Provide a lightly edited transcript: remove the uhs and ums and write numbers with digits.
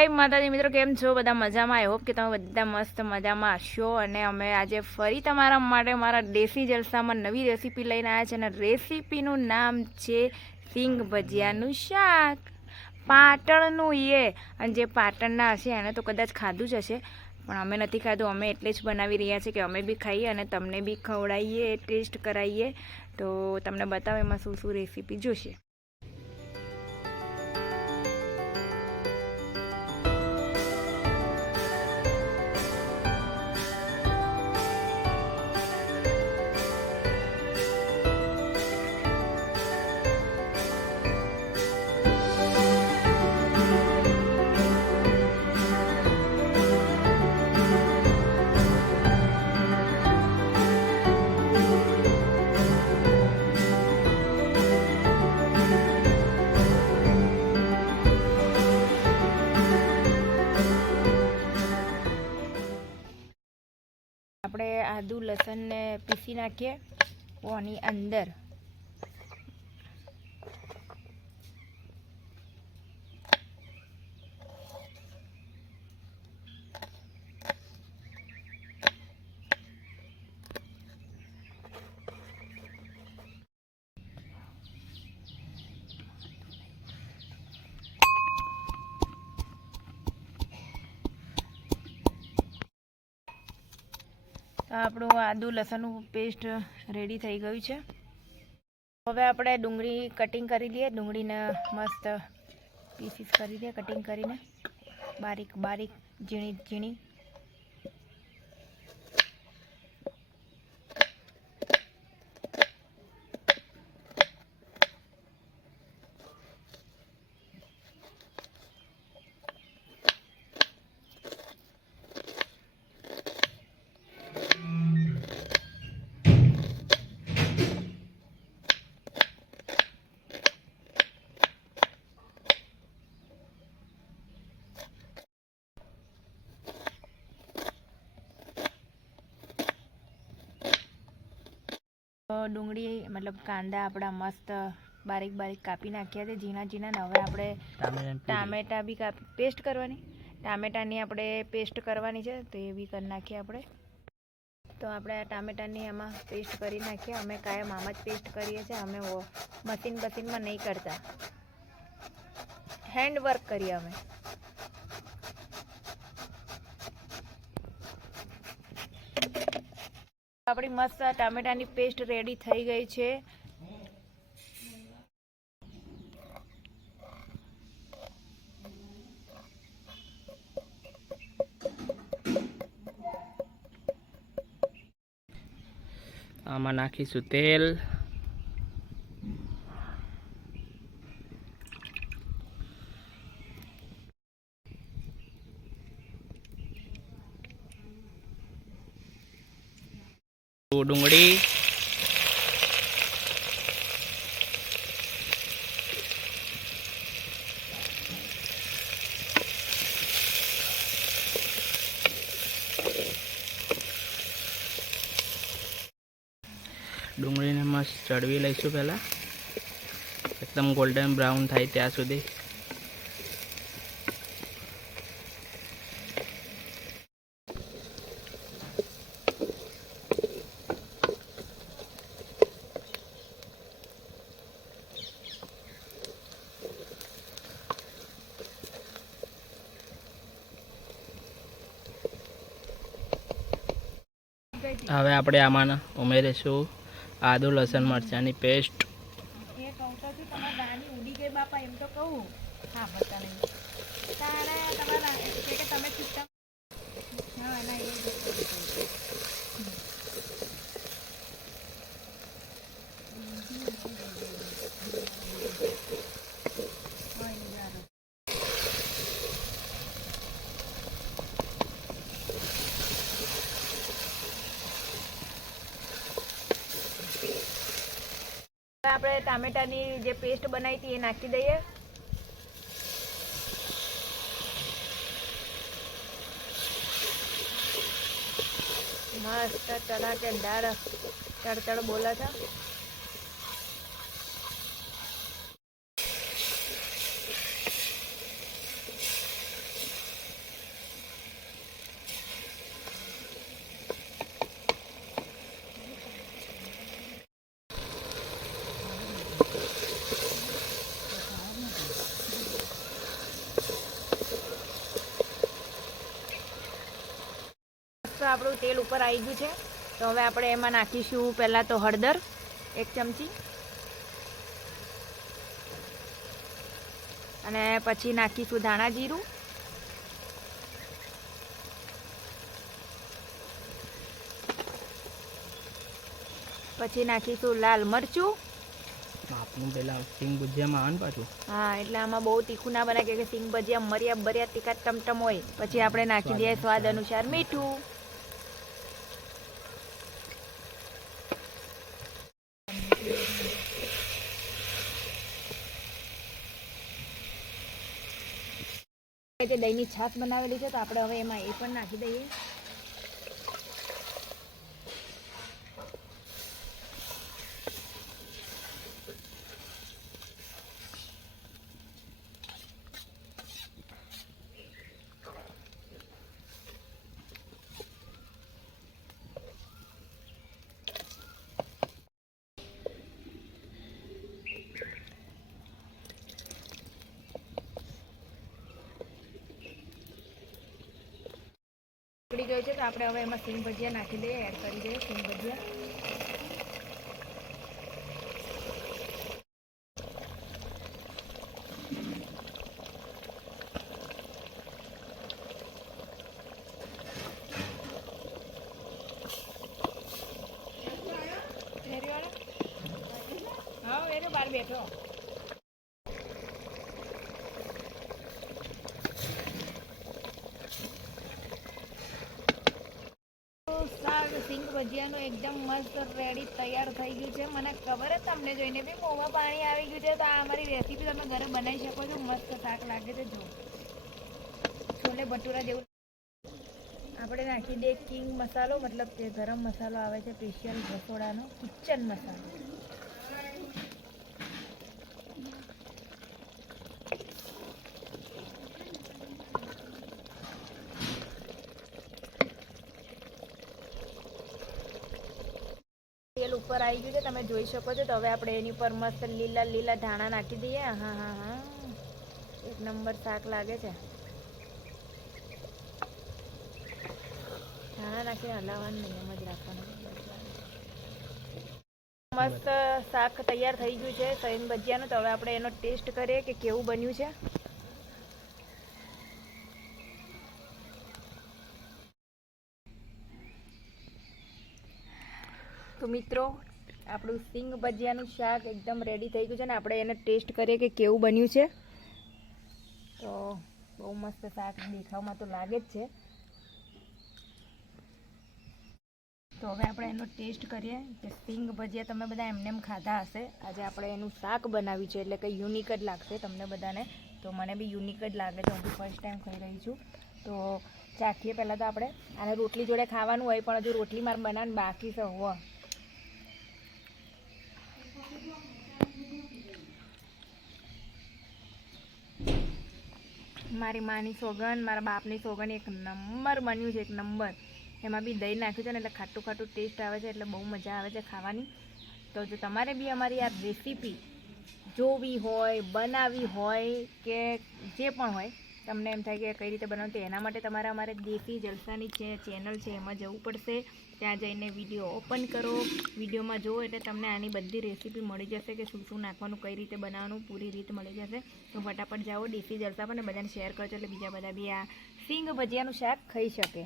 જય માતાજી મિત્રો, કેમ છો બધા? મજામાં? આઈ હોપ કે તમે બધા મસ્ત મજામાં હશો. અને અમે આજે ફરી તમારા માટે મારા દેશી જલસામાં નવી રેસીપી લઈને આવ્યા છે. અને રેસીપીનું નામ છે સિંગ ભજીયાનું શાક. પાટણનું અને જે પાટણના હશે એને તો કદાચ ખાધું જ હશે, પણ અમે નથી ખાધું. અમે એટલે જ બનાવી રહ્યા છીએ કે અમે બી ખાઈએ અને તમને બી ખવડાવીએ, ટેસ્ટ કરાવીએ. તો તમને બતાવો એમાં શું શું રેસીપી જોશે. આપણે આદુ લસણને પીસી નાખીએ ઓની અંદર. આપણું આદુ લસણનું પેસ્ટ રેડી થઈ ગયું છે. હવે આપણે ડુંગળી કટિંગ કરી લઈએ. ડુંગળીને મસ્ત પીસીસ કરી દઈએ, કટિંગ કરીને બારીક બારીક ઝીણી ઝીણી. ડુંગળી મતલબ કાંદા આપણા મસ્ત બારીક બારીક કાપી નાખ્યા છે, ઝીણા ઝીણા. હવે આપણે ટામેટા બી પેસ્ટ કરવાની, ટામેટાની આપણે પેસ્ટ કરવાની છે, તો એ બી કરી નાખીએ આપણે. તો આપણે આ ટામેટાની આમાં પેસ્ટ કરી નાખીએ. અમે કાયમ આમ જ પેસ્ટ કરીએ છીએ. અમે મશીનમાં નહીં કરતા, હેન્ડ વર્ક કરીએ અમે. આપણી મસ્ત ટામેટાની પેસ્ટ રેડી થઈ ગઈ છે. આમાં નાખીશું તેલ. ડુંગળી, ડુંગળીને મસ્ત ચડવી લઈશું પહેલાં, એકદમ ગોલ્ડન બ્રાઉન થાય ત્યાં સુધી. હવે આપણે આમાં ઉમેરીશું આદુ લસણ મરચાંની પેસ્ટ. એ કહું તો છું, તમારા ગાની ઉડી ગઈ બાપા, એમ તો કહું. હા, બતા નહીં તમારા કે તમે ચૂપચાપ. હા ના, એ આપણે ટામેટાની જે પેસ્ટ બનાવી હતી એ નાખી દઈએ. મસ્ત ચણાકેદાર તડતડ બોલે છે. આપણું તેલ ઉપર આવી ગયું છે. તો હવે આપણે એમાં નાખીશું પહેલાં તો હળદર 1 ચમચી, અને પછી નાખીશું ધાણા જીરું, પછી નાખીશું લાલ મરચું. આપનું પેલા સિંગ ભુજિયામાં આવે ને પાછું. હા, એટલે આમાં બહુ તીખું ના બનાય કે સિંગ ભજીયા મર્યા બર્યા તીખા ટમટમ હોય. પછી આપણે નાખી દઈએ સ્વાદ અનુસાર મીઠું. જે દહીંની છાશ બનાવેલી છે તો આપણે હવે એમાં એ પણ નાખી દઈએ. ઉકળી ગયું છે તો આપણે હવે એમાં સિંગ ભજીયા નાખી દઈએ, એડ કરી દઈએ સિંગ ભજીયા. હા, વેરો બહાર બેઠો. શાક સિંગ ભજીયાનું એકદમ મસ્ત રેડી તૈયાર થઈ ગયું છે. મને ખબર જ તમને જોઈને બી મોંમાં પાણી આવી ગયું છે. તો આ અમારી રેસીપી તમે ઘરે બનાવી શકો છો. મસ્ત શાક લાગે છે. જો છોલે ભટુરા જેવું. આપણે નાખી દઈએ કિંગ મસાલો, મતલબ કે ગરમ મસાલો આવે છે સ્પેશિયલ રસોડાનો, કિચન મસાલો. તેલ ઉપર આવી ગયું છે, તમે જોઈ શકો છો. તો હવે આપણે એની ઉપર મસ્ત લીલા લીલા ધાણા નાખી દઈએ. હા હા હા, એક નંબર શાક લાગે છે. ધાણા નાખીને હલાવવાનું નહીં, એમ જ રાખવાનું. મસ્ત શાક તૈયાર થઈ ગયું છે સિંગ ભજીયાનું. તો હવે આપણે એનો ટેસ્ટ કરીએ કે કેવું બન્યું છે. તો મિત્રો, આપણું સિંગ ભજીયાનું શાક એકદમ રેડી થઈ ગયું છે ને આપણે એને ટેસ્ટ કરીએ કે કેવું બન્યું છે. તો બહુ મસ્ત શાક દેખાવમાં તો લાગે જ છે. તો હવે આપણે એનો ટેસ્ટ કરીએ કે સિંગ ભજીયા તમે બધા એમને ખાધા હશે. આજે આપણે એનું શાક બનાવ્યું છે એટલે કંઈ યુનિક જ લાગશે તમને બધાને. તો મને બી યુનિક જ લાગે છે. હું બી ફર્સ્ટ ટાઈમ ખાઈ રહી છું. તો ચાખીએ. પહેલાં તો આપણે આને રોટલી જોડે ખાવાનું હોય, પણ હજુ રોટલી મારે બનાવવાની બાકી છે. હોવા મારી માની સોગન, મારા બાપની સોગન, એક નંબર બન્યું છે, એક નંબર. એમાં બી દહીં નાખ્યું છે ને એટલે ખાટું ખાટું ટેસ્ટ આવે છે, એટલે બહુ મજા આવે છે ખાવાની. તો જો તમારે બી અમારી આ રેસીપી જોવી હોય, બનાવવી હોય કે જે પણ હોય, તમને એમ થાય કે કઈ રીતે બનાવવું, તો એના માટે તમારે અમારે દેશી જલસાની ચેનલ છે એમાં જવું પડશે. ત્યાં જઈને વિડીયો ઓપન કરો. વિડીયોમાં જુઓ એટલે તમને આની બધી રેસીપી મળી જશે કે શું શું નાખવાનું, કઈ રીતે બનાવવાનું, પૂરી રીત મળી જશે. તો ફટાફટ જાઓ દેશી જલસા પર ને બધાને શેર કરજો એટલે બીજા બધા બી આ સિંગ ભજીયાનું શાક ખાઈ શકે.